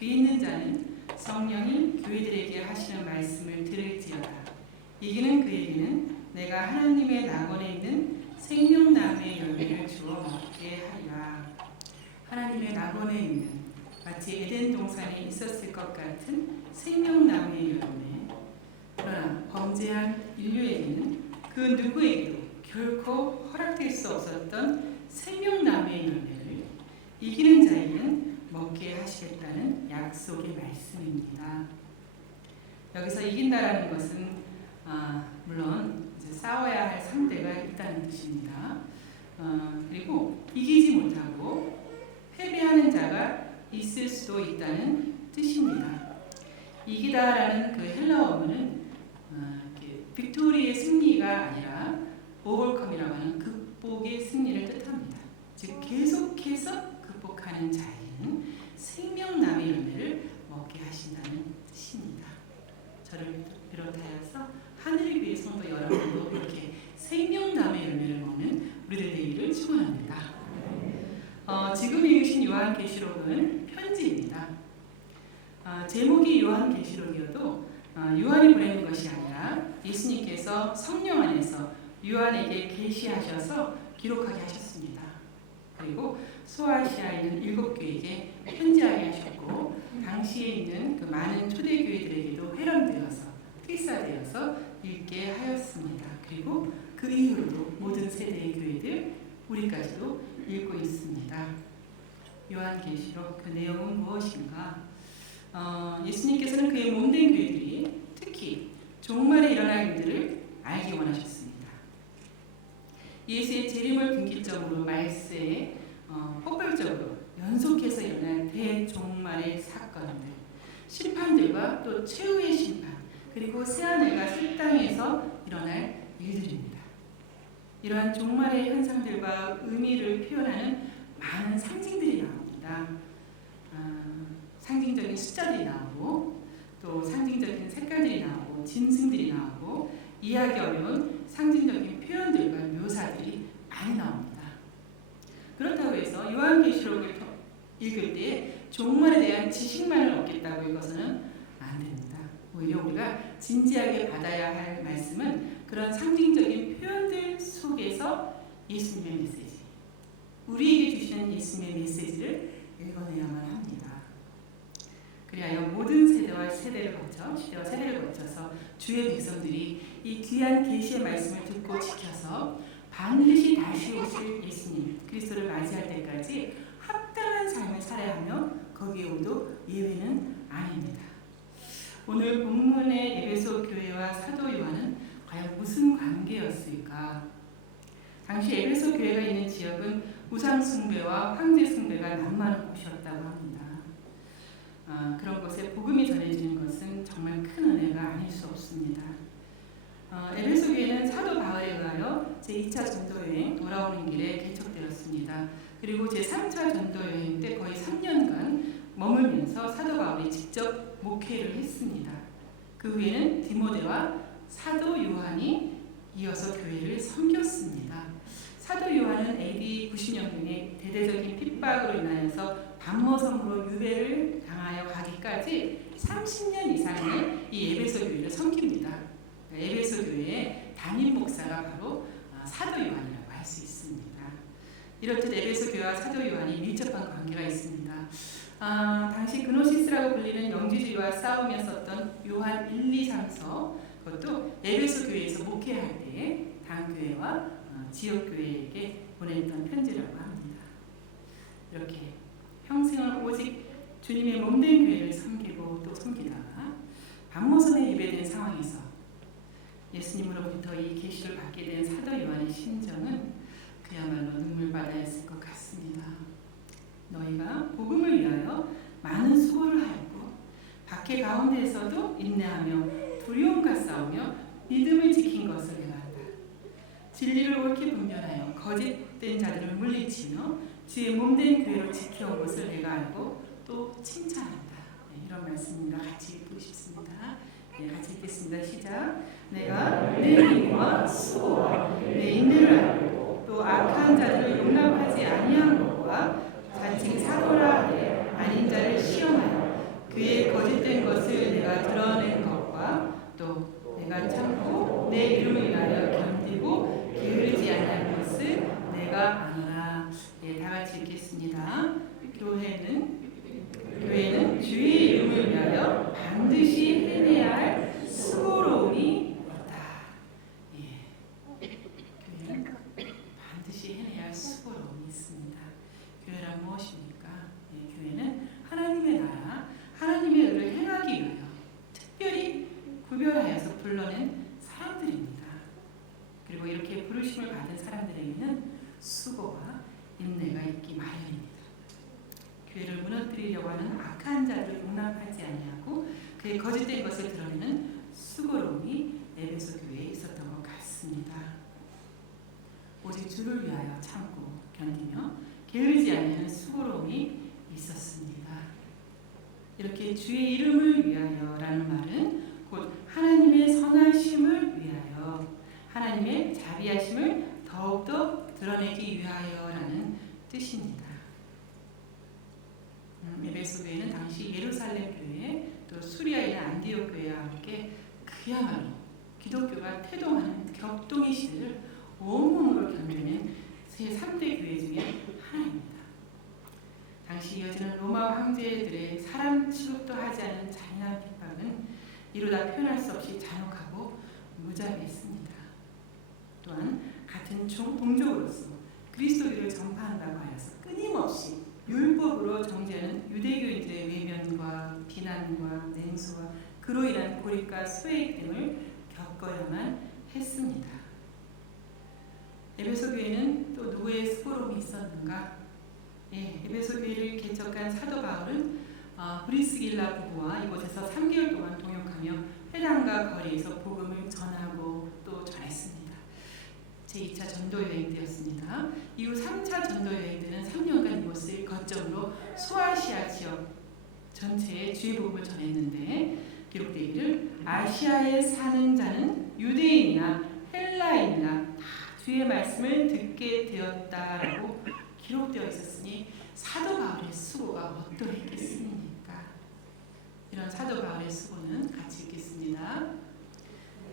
귀 있는 자는 성령이 교회들에게 하시는 말씀을 들을지어다. 이기는 그에게는 내가 하나님의 낙원에 있는 생명나무의 열매를 주어 먹게 하리라. 하나님의 낙원에 있는 마치 에덴 동산에 있었을 것 같은 생명나무의 열매. 그러나 범죄한 인류에게는 그 누구에게도 결코 허락될 수 없었던 생명나무의 열매를 이기는 자에게는 먹게 하시겠다는 약속의 말씀입니다. 여기서 이긴다라는 것은 물론 이제 싸워야 할 상대가 있다는 뜻입니다. 그리고 이기지 못하고 패배하는 자가 있을 수도 있다는 뜻입니다. 이기다라는 그 헬라어 원어는 빅토리의 승리가 아니라 오버컴이라고 하는 극복의 승리를 뜻합니다. 즉 계속해서 극복하는 자에게는 생명나무의 열매를 먹게 하신다는 뜻입니다. 저를 비롯하여서 하늘교회 성도 여러분도 이렇게 생명나무의 열매를 먹는 우리들 되기를 축원합니다. 지금 읽으신 요한계시록은 편지입니다. 제목이 요한계시록이어도 요한이 보내는 것이 아니라 예수님께서 성령 안에서 요한에게 계시하셔서 기록하게 하셨습니다. 그리고 소아시아에 있는 7교회에게 편지하게 하셨고 당시에 있는 그 많은 초대교회들에게도 회람되어서 필사되어서 읽게 하였습니다. 그리고 그 이후로도 모든 세대의 교회들 우리까지도 읽고 있습니다. 요한계시록 그 내용은 무엇인가? 예수님께서는 그의 몸된 교회들이 특히 종말에 일어날 일들을 알기 원하셨습니다. 예수의 재림을 분기점으로 말세에 폭발적으로 연속해서 일어날 대종말의 사건들, 심판들과 또 최후의 심판, 그리고 새하늘과 새 땅에서 일어날 일들입니다. 이러한 종말의 현상들과 의미를 표현하는 많은 상징들이 나옵니다. 상징적인 숫자들이 나오고 또 상징적인 색깔들이 나오고 짐승들이 나오고 이해하기 어려운 상징적인 표현들과 묘사들이 많이 나옵니다. 그렇다고 해서 요한계시록을 읽을 때 종말에 대한 지식만을 얻겠다고 읽어서는 안 됩니다. 오히려 우리가 진지하게 받아야 할 말씀은 그런 상징적인 표현들 속에서 예수님의 메시지, 우리에게 주시는 예수님의 메시지를 읽어내야만 합니다. 그리하여 모든 세대와 세대를 거쳐 시대와 세대를 거쳐서 주의 백성들이 이 귀한 계시의 말씀을 듣고 지켜서 반드시 다시 오실 예수님 그리스도를 맞이할 때까지 합당한 삶을 살아야 하며 거기에 우리도 예외는 아닙니다. 오늘 본문의 에베소 교회와 사도 요한은 과연 무슨 관계였을까? 당시 에베소 교회가 있는 지역은 우상 숭배와 황제 숭배가 난무하는 곳이었다고 합니다. 그런 곳에 복음이 전해지는 것은 정말 큰 은혜가 아닐 수 없습니다. 에베소 교회는 사도 바울에 의하여 제2차 전도여행 돌아오는 길에 개척되었습니다. 그리고 제3차 전도여행 때 거의 3년간 머물면서 사도 바울이 직접 목회를 했습니다. 그 후에는 디모데와 사도 요한이 이어서 교회를 섬겼습니다. 사도 요한은 AD 90년경에 대대적인 핍박으로 인하여서 반모섬으로 유배를 당하여 가기까지 30년 이상을 이 에베소 교회를 섬깁니다. 에베소 교회의 담임 목사가 바로 사도 요한이라고 할 수 있습니다. 이렇듯 에베소 교회와 사도 요한이 밀접한 관계가 있습니다. 당시 그노시스라고 불리는 영지주의와 싸우면서던 요한 1, 2, 3서 그것도 에베소 교회에서 목회할 때 당교회와 지역교회에게 보냈던 편지라고 합니다. 이렇게 평생을 오직 주님의 몸된 교회를 섬기고 또 섬기다가 반모섬에 예배된 상황에서 예수님으로부터 이 계시를 받게 된 사도 요한의 심정은 그야말로 눈물바다였을 것 같습니다. 너희가 복음을 위하여 많은 수고를 하였고 박해 가운데에서도 인내하며 두려움과 싸우며 믿음을 지킨 것을 내가 안다. 진리를 옳게 분별하여 거짓된 자들을 물리치며 주의 몸된 교회로 지켜온 것을 내가 알고 또 칭찬한다. 이런 말씀입니다. 같이 읽고 싶습니다. 같이 읽겠습니다. 시작. 내가 내 힘과 수고와 내 인내를 알고 또 악한 자들을 용납하지 아니한 것과 자칭 사도라 하되 아닌 자를 시험하여 교회를 무너뜨리려고 하는 악한 자를 용납하지 아니하고 그의 거짓된 것을 드러내는 수고로움이 에베소 교회에 있었던 것 같습니다. 오직 주를 위하여 참고 견디며 게으르지 아니하는 수고로움이 있었습니다. 이렇게 주의 이름을 위하여라는 말은 곧 하나님의 선하심을 위하여, 하나님의 자비하심을 더욱더 드러내기 위하여라는 뜻입니다. 에베소 교회는 당시 예루살렘 교회, 또 수리아의 안디옥 교회와 함께 그야말로 기독교가 태동하는 격동의 시대를 온몸으로 견디는 세 3대 교회 중에 하나입니다. 당시 이어지는 로마 황제들의 사람 취급도 하지 않은 잔인한 핍박은 이루다 표현할 수 없이 잔혹하고 무자비했습니다. 또한 같은 동족으로서 그리스도를 전파한다고 하여서 끊임없이 율법으로 정죄하는 유대교인들의 외면과 비난과 냉소와 그로 인한 고립과 소외 등을 겪어야만 했습니다. 에베소 교회는 또 누구의 수고로움이 있었는가? 에베소 교회를 개척한 사도 바울은 브리스길라 부부와 이곳에서 3개월 동안 동역하며 회당과 거리에서 복음을 전하고 또 전했습니다. 제2차 전도 여행 때였습니다. 이후 3차 전도 여행 때는 3년간 이곳을 거점으로 소아시아 지역 전체에 주의 복음을 전했는데 기록되기를 아시아에 사는 자는 유대인이나 헬라인이나 다 주의 말씀을 듣게 되었다라고 기록되어 있었으니 사도 바울의 수고가 어떠했겠습니까? 이런 사도 바울의 수고는 같이 읽겠습니다.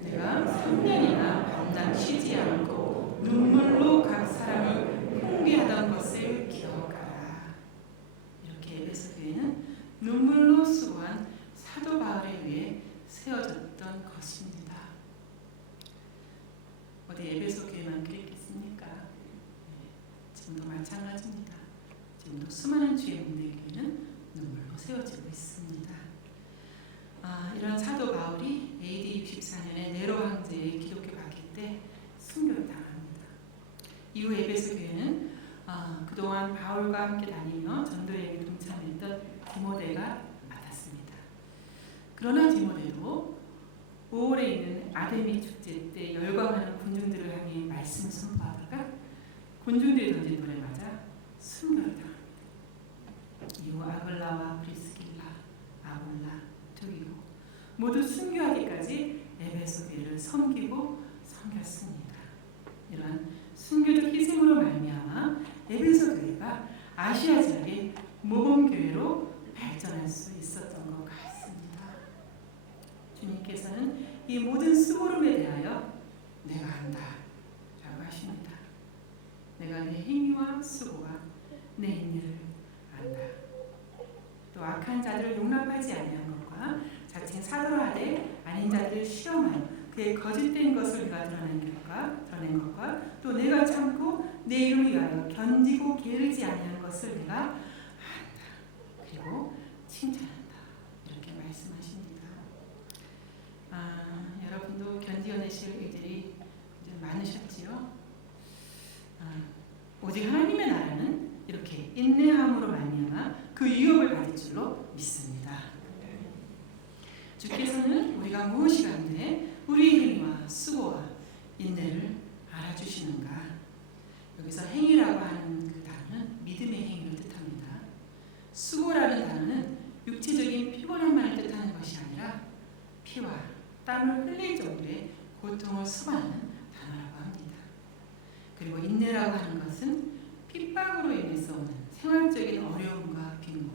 내가 3년이나 밤낮 쉬지 않고 눈물로 각 사람을 훈계하던 것을 기억하라. 이렇게 에베소 교회는 눈물로 수고한 사도 바울에 의해 세워졌던 것입니다. 어디 에베소 교회만 그랬겠습니까? 지금도 마찬가지입니다. 지금도 수많은 주의 문제교회는 눈물로 세워지고 있습니다. 이런 사도 바울이 AD 64년에 네로 황제의 기독교 박해 때 순교를 당합니다. 이후 에베소 교회는 그동안 바울과 함께 다니며 전도여행에 동참했던 디모데가 맡았습니다. 그러나 디모데도 5월에 있는 아데미 축제 때 열광하는 군중들을 향해 말씀을 선포하다가 군중들이 던진 돌에 맞아 순교를 당합니다. 이후 아글라와 브리스길라, 아볼라, 두기고 모두 순교하기까지 에베소 교회를 섬기고 섬겼습니다. 이러한 순교적 희생으로 말미암아 에베소 교회가 아시아 지역의 모범 교회로 발전할 수 있었던 것 같습니다. 주님께서는 이 모든 수고름에 대하여 내가 안다 라고 하십니다. 내가 내 행위와 수고와 내 인내를 안다. 또 악한 자들을 용납하지 아니한 것과 자칭 사도라 하되 아닌 자들을 시험하여 그의 거짓된 것을 내가 드러낸 것과 또 내가 참고 내 이름을 위하여 견디고 게으르지 아니한 것을 내가 안다. 그리고 칭찬한다. 이렇게 말씀하십니다. 여러분도 견디어내실 일들이 많으셨지요? 오직 하나님의 나라는 이렇게 인내함으로 말미암아 그 유업을 받을 줄로 믿습니다. 주께서는 우리가 무엇이 간데 우리의 행위와 수고와 인내를 알아주시는가? 여기서 행위라고 하는 그 단어는 믿음의 행위를 뜻합니다. 수고라는 단어는 육체적인 피곤함만을 뜻하는 것이 아니라 피와 땀을 흘릴 정도의 고통을 수반하는 단어라고 합니다. 그리고 인내라고 하는 것은 핍박으로 인해서 오는 생활적인 어려움과 빈곤,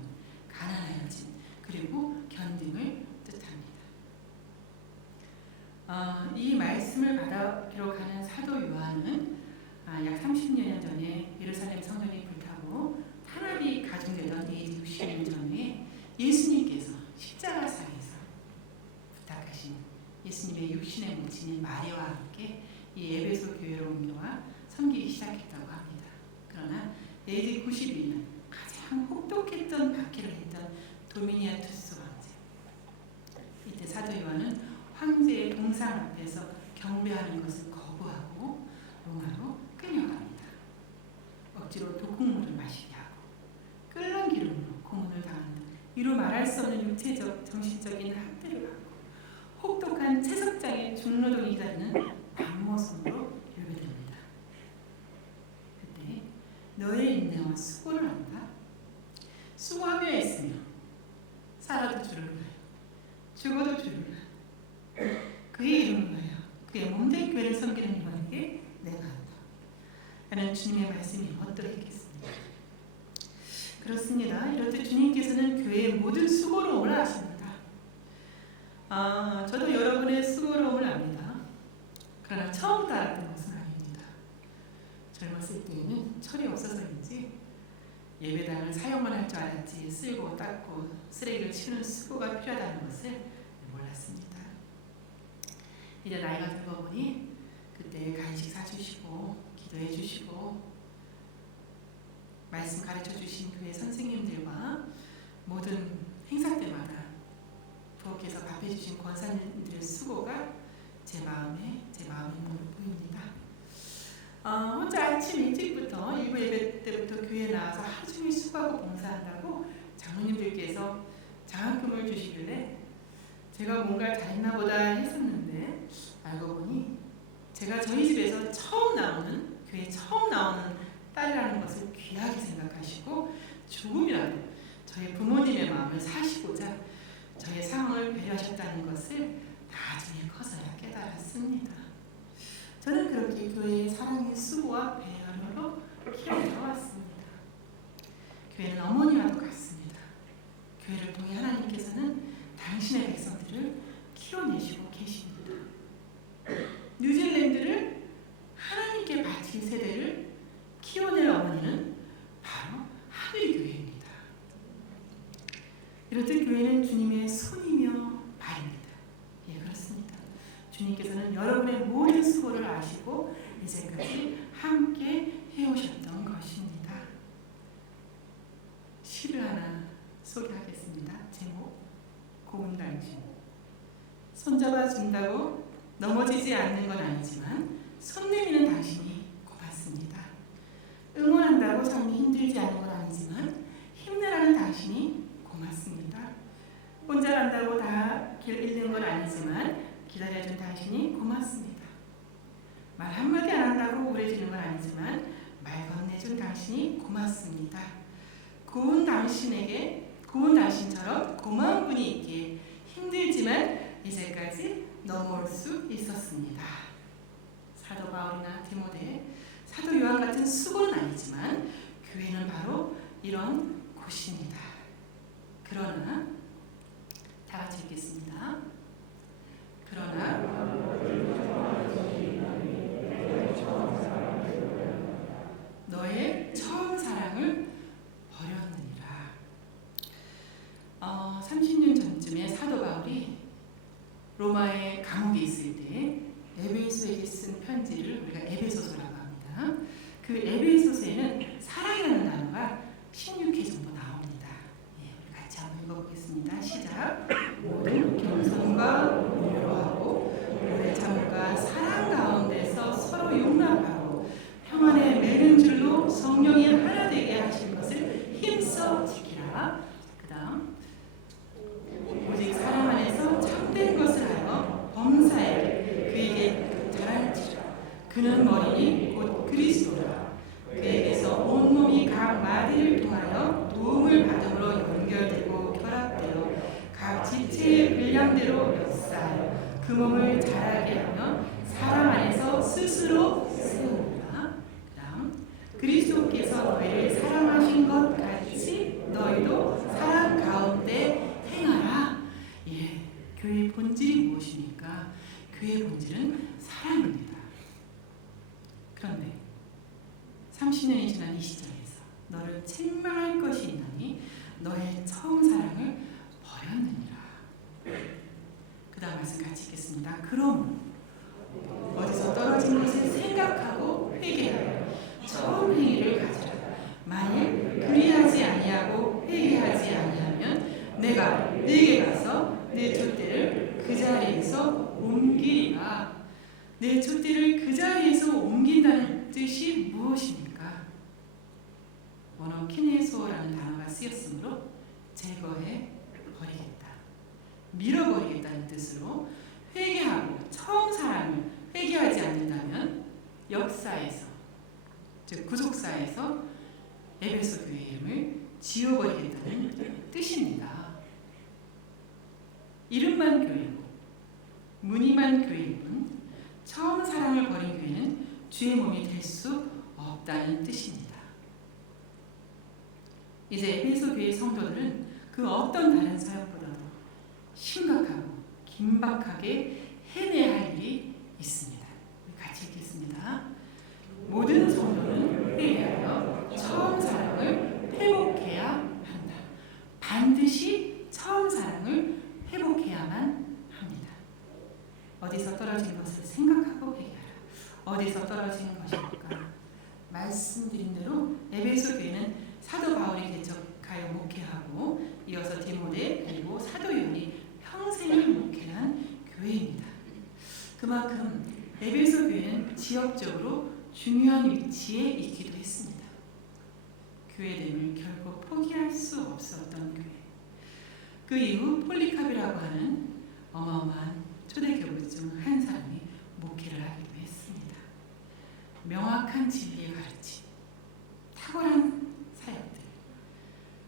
가난하여짐, 그리고 견딤을 뜻합니다. 이 말씀을 받아 기록하는 사도 요한은 약 30년 전에 예루살렘 성전이 불타고 탄압이 가중되던 AD 60년 전에 예수님께서 십자가상에서 부탁하신 예수님의 육신의 모친인 마리아와 함께 이 에베소 교회로 옮겨와 섬기기 시작했다고 합니다. 그러나 AD 91년 가장 혹독했던 박해를 했던 도미니아투스 황제, 이때 사도 요한은 황제의 동상 앞에서 경배하는 것을 거부하고 로마로 끌려갑니다. 억지로 독국물을 마시게 하고 끓는 기름을 붓고 말할 수 없는 육체적, 정신적인 학대를 받고 혹독한 채석장의 중노동이 기다리는 방모선으로 유배됩니다. 그때 너의 인내와 수고를 한다. 수고하며 애쓰며 살아도 주를 위하여 죽어도 주를 위하여 그의 이름을 위하여 그의 몸된 교회를 섬기는 이만에게 내가 한다. 라는 주님의 말씀이 어떠했겠습니까? 그렇습니다. 이렇듯 주님께서는 교회의 모든 수고로움을 아십니다. 저도 여러분의 수고로움을 압니다. 그러나 처음 알았던 것은 아닙니다. 젊었을 때에는 철이 없어서인지 예배당을 사용만 할 줄 알았지 쓸고 닦고 쓰레기를 치우는 수고가 필요하다는 것을 몰랐습니다. 이제 나이가 들고 보니 그때 간식 사주시고 기도해 주시고 말씀 가르쳐 주신 교회 선생님들과 모든 행사 때마다 부엌에서 밥해 주신 권사님들의 수고가 제 마음에 보입니다. 혼자 아침 일찍부터 일부 예배 때부터 교회에 나와서 하루 종일 수고하고 봉사한다고 장로님들께서 장학금을 주시길래 제가 뭔가 잘했나 보다 했었는데 알고 보니 제가 저희 집에서 교회에 처음 나오는 딸이라는 것을 귀하게 생각하시고 조금이라도 저희 부모님의 마음을 사시고자 저의 상황을 배려하셨다는 것을 나중에 커서야 깨달았습니다. 저는 그렇게 교회의 사랑의 수고와 배려로 키워져 왔습니다. 교회는 어머니와도 같습니다. 교회를 통해 하나님께서는 당신의 백성들을 키워내시고 계십니다. 뉴질랜드를 하나님께 바친 세대를 키워낼 어머니는 바로 하늘교회입니다. 이렇듯 교회는 주님의 손이며 발입니다. 예, 그렇습니다. 주님께서는 여러분의 모든 수고를 아시고 이제까지 함께 해오셨던 것입니다. 시를 하나 소개하겠습니다. 제목 고운 당신. 손잡아 준다고 넘어지지 않는 건 아니지만 손 내미는 당신이 고맙습니다. 응원한다고 삶이 힘들지 않은 건 아니지만 힘내라는 당신이 고맙습니다. 혼자 간다고 다 길 잃는 건 아니지만 기다려준 당신이 고맙습니다. 말 한마디 안 한다고 우울해지는 건 아니지만 말 건네준 당신이 고맙습니다. 고운 당신처럼 고마운 분이 있기에 힘들지만 이제까지 넘어올 수 있었습니다. 사도 바울이나 디모데, 사도 요한 같은 수고는 아니지만 교회는 바로 이런 곳입니다. 그러나 다 같이 읽겠습니다. 그러나 너의 처음 사랑을 버렸느니라. 30년 전쯤에 사도 바울이 로마의 감옥에 있을 때 에베소에게 쓴 편지를 우리가 에베소서라고 합니다. 그 에베소서에는 사랑이라는 단어가 16회 정도 나옵니다. 예, 우리 같이 한번 읽어보겠습니다. 시작. 모든 겸손과 온유하고 오래 참과 사랑 가운데서 서로 용납하고 평안에 매는 줄로 성령이 하나 되게 하신 것을 힘써 지키라. 그 다음 오직 사랑 안에서 참된 것을 하여 범사에게 그에게 잘할지라. 그는 머리니 곧 그리스도라. 그에게서 온몸이 각 마디를 통하여 도움을 받음으로 연결되고 결합되어 각 지체의 분량대로 역사하여 그 몸을 자라게 하며 사랑 안에서 스스로 세우라. 그 다음 그리스도께서 너희를 사랑하신 것 같이 너희도 사랑 가운데 행하라. 예, 교회의 본질이 무엇입니까? 교회의 본질은 사랑입니다. 그런데 30년이 지난 이 시점에서 너를 책망할 것이 있나니 너의 처음 사랑을 버렸느니라. 그 다음 말씀 같이 읽겠습니다. 그럼 어디서 떨어진 것을 생각하고 회개하여 처음 행위를 가지라. 만일 그리하지 아니하고 회개하지 아니하면 내가 네게 가서 내 촛대를 그 자리에서 옮기리라. 내 촛대를 그 자리에서 옮긴다는 뜻이 무엇입니까? 원어 키네소라는 단어가 쓰였으므로 제거해 버리겠다, 밀어버리겠다는 뜻으로 회개하고 처음 사랑을 회개하지 않는다면 역사에서, 즉 구속사에서 에베소 교회 이름을 지워버리겠다는 뜻입니다. 이름만 교회고 무늬만 교회일 뿐 처음 사랑을 버린 교회는 주의 몸이 될 수 없다는 뜻입니다. 이제 에베소 교회 성도들은 그 어떤 다른 사역보다도 심각하고 긴박하게 해내야 할 일이 있습니다. 같이 읽겠습니다. 모든 성도는 회개하여 처음 사랑을 회복해야 한다. 반드시 처음 사랑을 회복해야만 합니다. 어디서 떨어진 것을 생각하고 회개하라. 어디서 떨어진 것일까? 말씀드린 대로 에베소 교회는 사도 바울이 개척하여 목회하고 이어서 디모데 그리고 사도 요한이 평생을 목회한 교회입니다. 그만큼 에베소 교회는 지역적으로 중요한 위치에 있기도 했습니다. 교회됨을 결코 포기할 수 없었던 교회. 그 이후 폴리카비라고 하는 어마어마한 초대교부 중 한 사람이 목회를 하기도 했습니다. 명확한 진리의 가르침, 탁월한 사역들,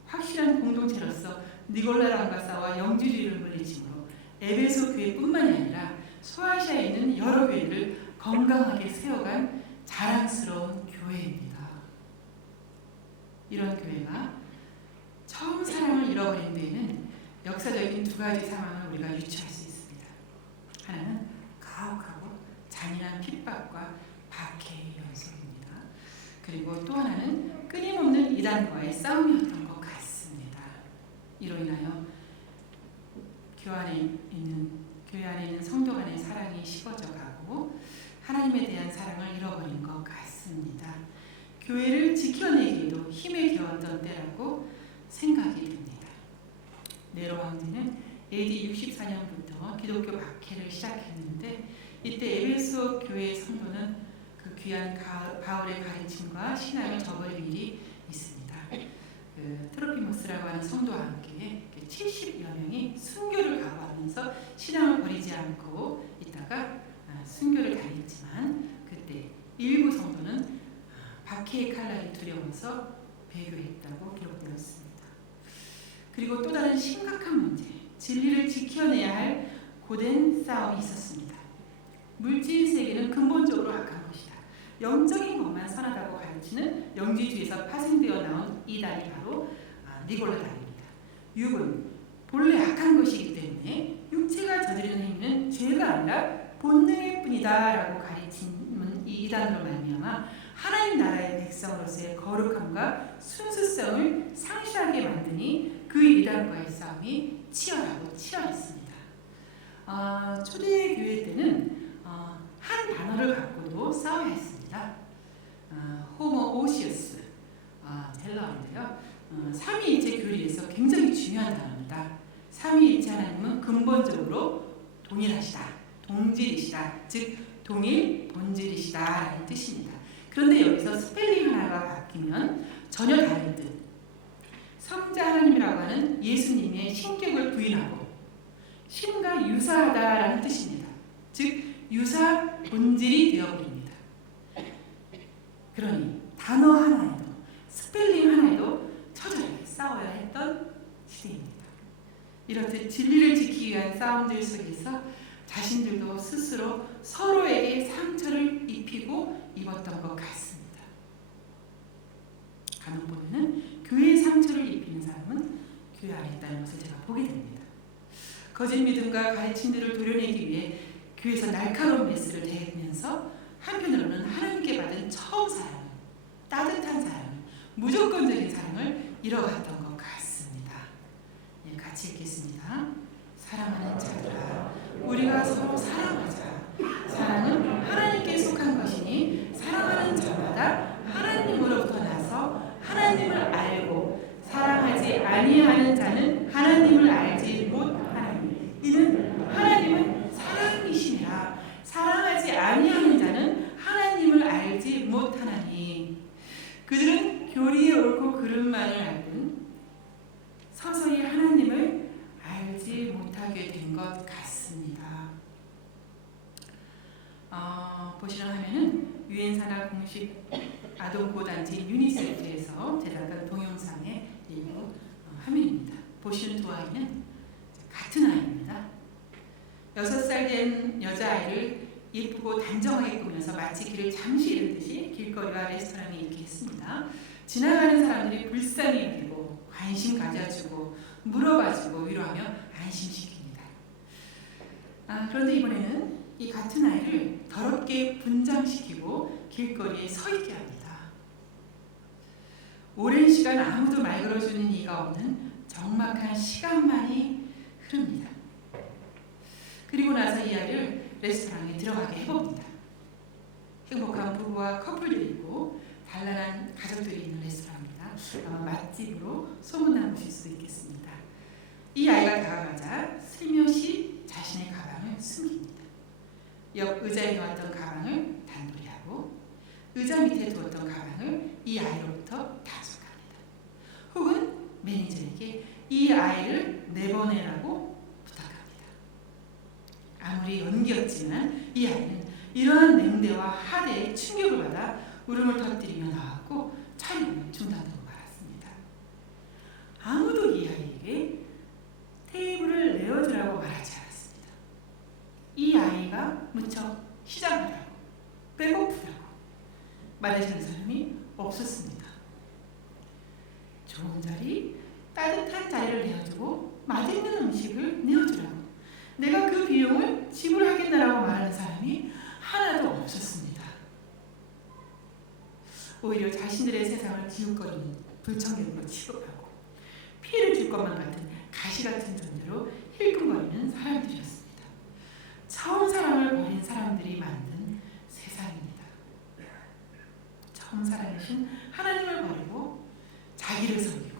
확실한 공동체로서 니골라당과 싸워 영지주의를 물리침으로 에베소 교회뿐만이 아니라 소아시아에 있는 여러 교회를 건강하게 세워간 자랑스러운 교회입니다. 이런 교회가 처음 사랑을 잃어버린 데에는 역사적인 두 가지 상황을 우리가 유추할 수 있습니다. 하나는 가혹하고 잔인한 핍박과 박해의 연속입니다. 그리고 또 하나는 끊임없는 이단과의 싸움이었던 것 같습니다. 이로 인하여 교회 안에 있는 성도 간의 사랑이 식어져 가고 하나님에 대한 사랑을 잃어버린 것 같습니다. 교회를 지켜내기에도 힘에 겨웠던 때라고 생각이 듭니다. 네로 황제는 AD 64년부터 기독교 박해를 시작했는데 이때 에베소 교회의 성도는 그 귀한 바울의 가르침과 신앙을 저버릴 일이 있습니다. 트로피모스라고 하는 성도와 함께 70여 명이 순교를 각오하면서 신앙을 버리지 않고 있다가 순교를 달렸지만 그때 일부 성도는 박해의 칼날이 두려워서 배교했다고 기록되었습니다. 그리고 또 다른 심각한 문제, 진리를 지켜내야 할 고된 싸움이 있었습니다. 물질 세계는 근본적으로 악한 것이다. 영적인 것만 선하다고 가르치는 영지주의에서 파생되어 나온 이단이 바로 니골라당입니다. 육은 본래 악한 것이기 때문에 육체가 저지르는 행위는 죄가 아니라 본능일 뿐이다 라고 가르치는 이 이단으로 말미암아 하나님 나라의 백성으로서의 거룩함과 순수성을 상실하게 만드니 그 이단과의 싸움이 치열하고 치열했습니다. 초대교회 때는 한 단어를 갖고도 싸워야 했습니다. 호모오시우스, 헬라어인데요. 삼위일체 교리에서 굉장히 중요한 단어입니다. 삼위일체 하나님은 근본적으로 동일하시다, 동질이시다, 즉 동일 본질이시다 라는 뜻입니다. 그런데 여기서 스펠링 하나가 바뀌면 전혀 다른 뜻. 성자 하나님이라고 하는 예수님의 신격을 부인하고 신과 유사하다라는 뜻입니다. 즉 유사 본질이 되어버립니다. 그러니 단어 하나에도 스펠링 하나에도 처절하게 싸워야 했던 시대입니다. 이렇듯 진리를 지키기 위한 싸움들 속에서 자신들도 스스로 서로에게 상처를 입히고 입었던 것 같습니다. 간혹 보면은 교회에 상처를 입히는 사람은 교회 안에 있다는 것을 제가 보게 됩니다. 거짓 믿음과 가르침들을 도려내기 위해 교회에서 날카로운 메스를 대면서 한편으로는 하나님께 받은 처음 사랑, 따뜻한 사랑, 무조건적인 사랑을 잃어갔던 것 같습니다. 예, 같이 읽겠습니다. 사랑하는 자들아, 우리가 서로 사랑하자. 사랑은 하나님께 속한 것이니 사랑하는 자마다 하나님으로부터 나서 하나님을 알고 사랑하지 아니하는 자는 하나님을 알지 못하나니 이는 하나님은 사랑이시니라. 사랑하지 아니하는 자는 하나님을 알지 못하나니 그들은 교리의 옳고 그름만을 알든 서서히 하나님을 나누게 된 것 같습니다. 보시려 하면은 유엔 산하 공식 아동보호단체 유니세프에서 제작한 동영상의 일부 화면입니다. 보시는 두 아이는 같은 아이입니다. 6살 된 여자아이를 예쁘고 단정하게 꾸면서 마치 길을 잠시 잃듯이 길거리와 레스토랑에 있게 했습니다. 지나가는 사람들이 불쌍히 여기고 관심 가져주고 물어봐주고 위로하며 안심시킵니다. 그런데 이번에는 이 같은 아이를 더럽게 분장시키고 길거리에 서 있게 합니다. 오랜 시간 아무도 말 걸어주는 이가 없는 적막한 시간만이 흐릅니다. 그리고 나서 이 아이를 레스토랑에 들어가게 해봅니다. 행복한 부부와 커플들이 있고 단란한 가족들이 있는 레스토랑입니다. 아마 맛집으로 소문난 곳일 수도 있겠습니다. 이 아이가 다가가자 슬며시 자신의 가방을 숨깁니다. 옆 의자에 놓았던 가방을 단돌이 하고 의자 밑에 두었던 가방을 이 아이로부터 단속합니다. 혹은 매니저에게 이 아이를 내보내라고 부탁합니다. 아무리 연기였지만 이 아이는 이러한 냉대와 하대에 충격을 받아 울음을 터뜨리며 나왔고 촬영은 중단되고 말았습니다. 아무도 이 아이에게 테이블을 내어주라고 말하지 않았습니다. 이 아이가 무척 시장하다고 배고프다고 말해주는 사람이 없었습니다. 좋은 자리, 따뜻한 자리를 내어주고 맛있는 음식을 내어주라고 내가 그 비용을 지불하겠다라고 말하는 사람이 하나도 없었습니다. 오히려 자신들의 세상을 기웃거리는 불청객으로 취급하고 피해를 줄 것만 같은 가시 같은 존재로 힐끔거리는 사람들이었습니다. 처음 사랑을 버린 사람들이 만든 세상입니다. 처음 사랑이신 하나님을 버리고 자기를 섬기고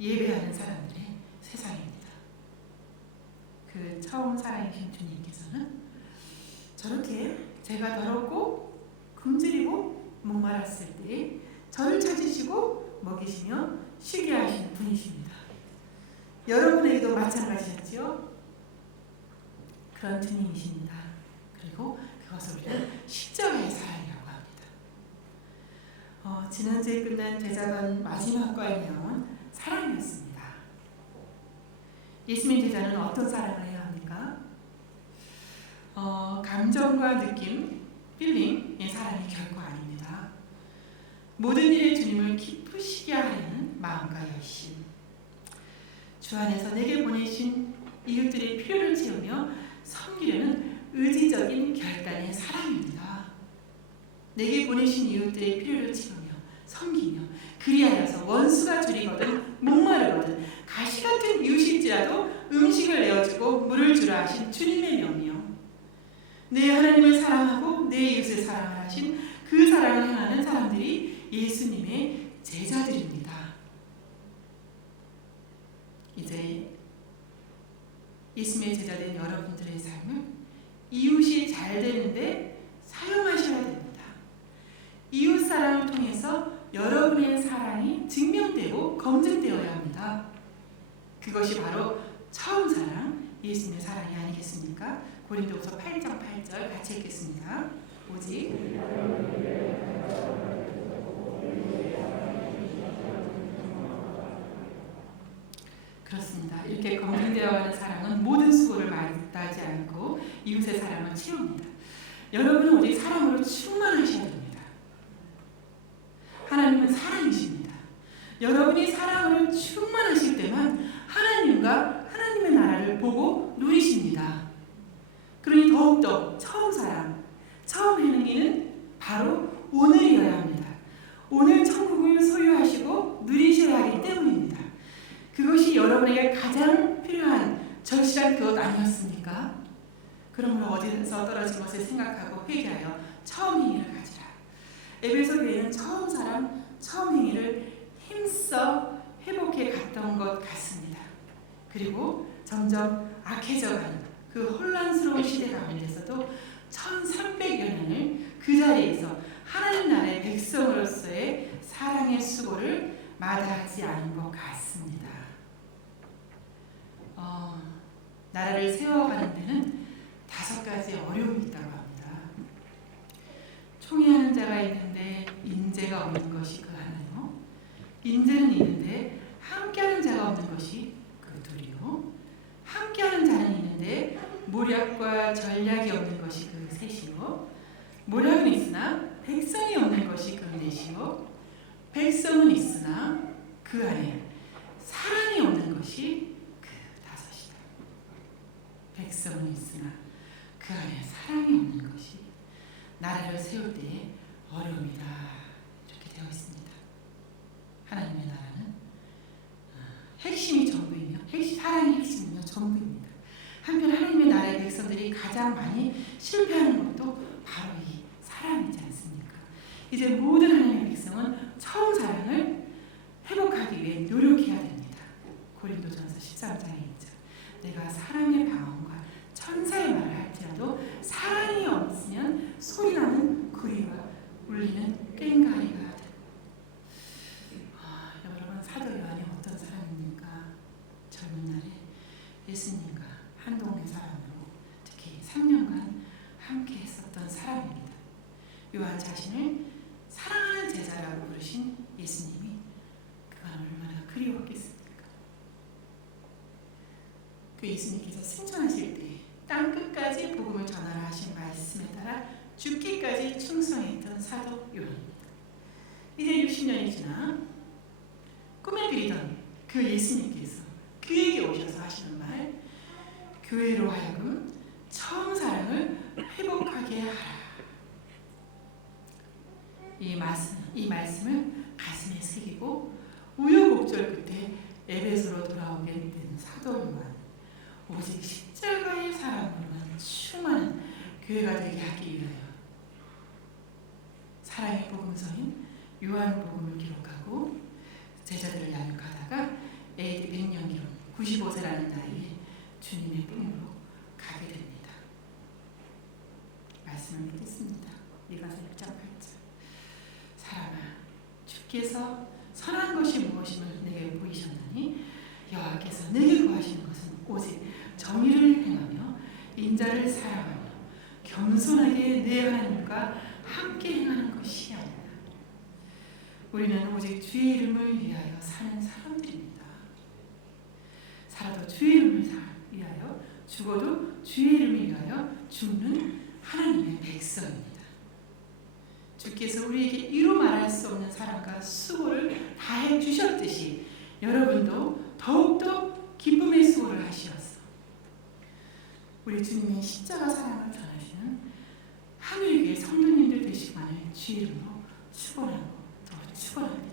예배하는 사람들의 세상입니다. 그 처음 사랑이신 주님께서는 저렇게 제가 더럽고 굶주리고 목말랐을 때 저를 찾으시고 먹이시며 쉬게 하시는 분이십니다. 여러분에게도 마찬가지였지요? 그런 주님이십니다. 그리고 그것을 우리는 십자가의 사랑이라고 합니다. 지난주에 끝난 제자반 마지막 과에 나온 사랑이었습니다. 예수님 제자는 어떤 사랑을 해야 합니까? 감정과 느낌, 필링의 사랑이 결코 아닙니다. 모든 일에 주님을 기쁘시게 하려는 마음과 열심, 주 안에서 내게 보내신 이웃들의 필요를 채우며 섬기려는 의지적인 결단의 사랑입니다. 내게 보내신 이웃들의 필요를 채우며 섬기며 그리하여서 원수가 줄이거든 목마르거든 가시같은 이웃일지라도 음식을 내어주고 물을 주라 하신 주님의 명이요, 내 하나님을 사랑하고 내 이웃을 사랑하신 그 사랑을 행하는 사람들이 예수님의 제자들입니다. 이제 예수님의 제자된 여러분들의 삶을 이웃이 잘 되는데 사용하셔야 됩니다. 이웃 사랑을 통해서 여러분의 사랑이 증명되고 검증되어야 합니다. 그것이 바로 처음 사랑, 예수님의 사랑이 아니겠습니까? 고린도후서 8장 8절 같이 읽겠습니다. 오직 그렇습니다. 이렇게 검증되어가는 사랑은 모든 수고를 마다하지 않고 이웃의 사랑을 채웁니다. 여러분은 오직 사랑으로 충만하셔야 됩니다. 하나님은 사랑이십니다. 여러분이 사랑으로 충만하실 때만 하나님과 하나님의 나라를 보고 누리십니다. 그러니 더욱더 처음 사랑, 처음 행위는 바로 오늘이어야 합니다. 오늘 천국을 소유하시고 누리셔야 하기 때문입니다. 그것이 여러분에게 가장 필요한 절실한 그것 아니었습니까? 그러므로 어디서 떨어진 것을 생각하고 회개하여 처음 행위를 가지라. 에베소 교회는 처음 사랑, 처음 행위를 힘써 회복해 갔던 것 같습니다. 그리고 점점 악해져가는 그 혼란스러운 시대 가운데서도 1300여 년을 그 자리에서 하나님 나라의 백성으로서의 사랑의 수고를 마다하지 않은 것 같습니다. 나라를 세워가는 데는 5가지 어려움이 있다고 합니다. 총애하는 자가 있는데 인재가 없는 것이 그 하나요. 인재는 있는데 함께하는 자가 없는 것이 그 둘이요. 함께하는 자는 있는데 모략과 전략이 없는 것이 그 셋이요. 모략은 있으나 백성이 없는 것이 그 넷이요. 백성은 있으나 그 안에 사랑이 없는 것이 그 5이다. 백성은 있으나 그 안에 사랑이 없는 것이 나라를 세울 때의 어려움이다. 이렇게 되어 있습니다. 하나님의 나라는 핵심이 전부이며 사랑이 핵심이며 전부입니다. 한편 하나님의 나라의 백성들이 가장 많이 실패하는 것도 바로 이 사랑이지 않습니까? 이제 모든 하나님의 백성은 처음 사랑을 회복하기 위해 노력해야 됩니다. 고린도전서 13장에 있죠. 내가 사랑의 방언과 천사의 말을 할지라도 사랑이 없으면 소리나는 구리와 울리는 꽹과리가 돼. 여러분, 사도 요한이 어떤 사람입니까? 젊은 날에 예수님과 한 동네 사람으로 특히 3년간 함께 했었던 사람입니다. 요한 자신을 사랑하는 제자라고 부르신 예수님이 그가 얼마나 그리웠겠습니까? 그 예수님께서 승천하실 때 땅 끝까지 복음을 전하라 하신 말씀에 따라 죽기까지 충성했던 사도 요한입니다. 이제 60년이 지나 꿈에 그리던 그 예수님께서 그에게 오셔서 하시는 말, 교회로 하여금 처음 사랑을 회복하게 하라. 이 말씀을 가슴에 새기고 우여곡절 끝에 에베소로 돌아오게 된 사도 요한, 오직 십자가의 사랑으로만 충만한 교회가 되게 하기 위하여 사랑의 복음서인 요한복음을 기록하고 제자들을 양육하다가 AD 100년경 95세라는 나이에 주님의 품으로 가게 됩니다. 말씀을 믿겠습니다. 미가서 6장 8절. 사람아, 주께서 선한 것이 무엇임을 내게 보이셨나니 여호와께서 내게 구하시는 것은 오직 정의를 행하며 인자를 사랑하며 겸손하게 내 하나님과 함께 행하는 것이 아니라. 우리는 오직 주의 이름을 위하여 사는 사람들입니다. 살아도 주의 이름을 위하여, 죽어도 주의 이름을 위하여 죽는 하나님의 백성입니다. 주께서 우리에게 이루 말할 수 없는 사랑과 수고를 다해 주셨듯이 여러분도 더욱더 기쁨의 수고를 하시어서 우리 주님의 십자가 사랑을 전하시는 하늘교회 성도님들 되시기만을 주의 이름으로